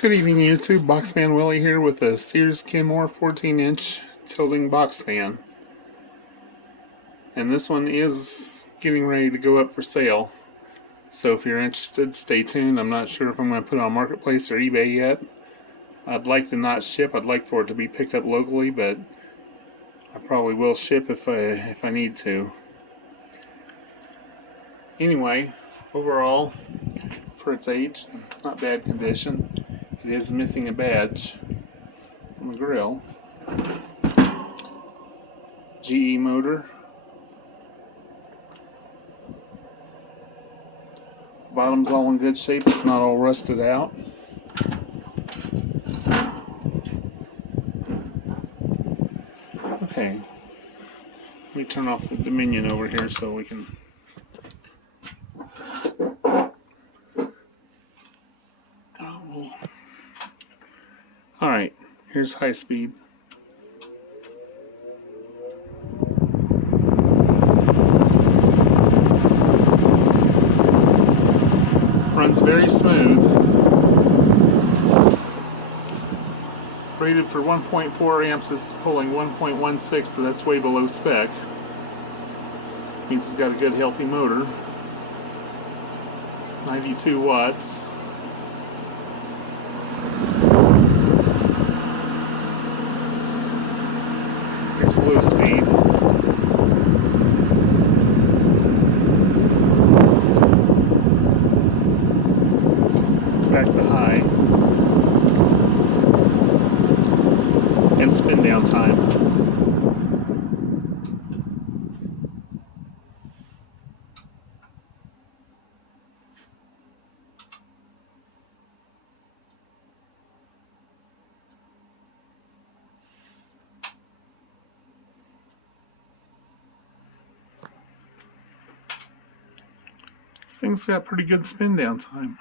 Good evening, YouTube. Boxman Willie here with a Sears Kenmore 14-inch tilting box fan. And this one is getting ready to go up for sale. So if you're interested, stay tuned. I'm not sure if I'm going to put it on Marketplace or eBay yet. I'd like to not ship. I'd like for it to be picked up locally, but I probably will ship if I need to. Anyway, overall, for its age, not bad condition. It is missing a badge on the grill. GE motor. The bottom's all in good shape. It's not all rusted out. Okay. Let me turn off the Dominion over here so we can... Alright, here's high speed. Runs very smooth. Rated for 1.4 amps, it's pulling 1.16, so that's way below spec. Means it's got a good healthy motor. 92 watts. Here's low speed. Back to high. And spin down time. This thing's got pretty good spin down time.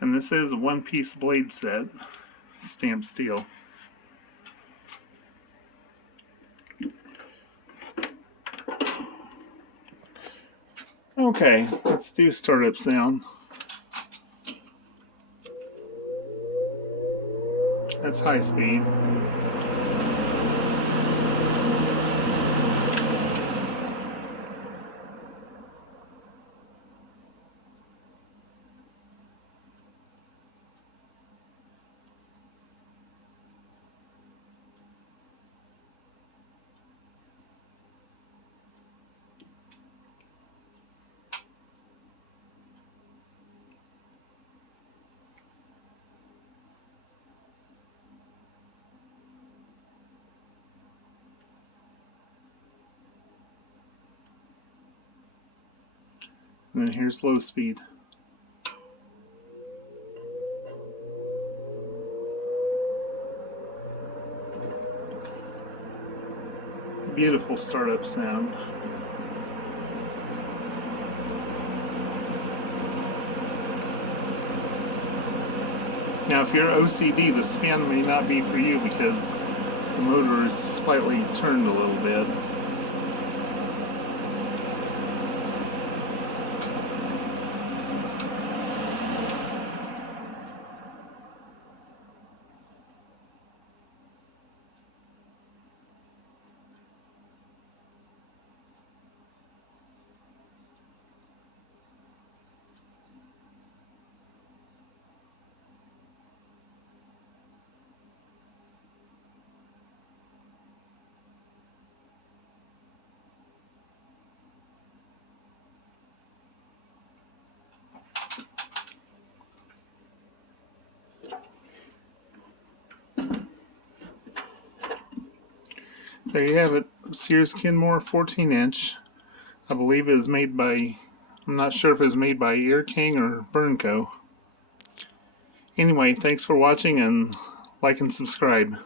And this is a one-piece blade set, stamped steel. Okay, let's do startup sound. That's high speed. And then here's low speed. Beautiful startup sound. Now if you're OCD, this fan may not be for you because the motor is slightly turned a little bit. There you have it, Sears Kenmore 14-inch. I believe it was made by, I'm not sure if it was made by Air King or Vernco. Anyway, thanks for watching and like and subscribe.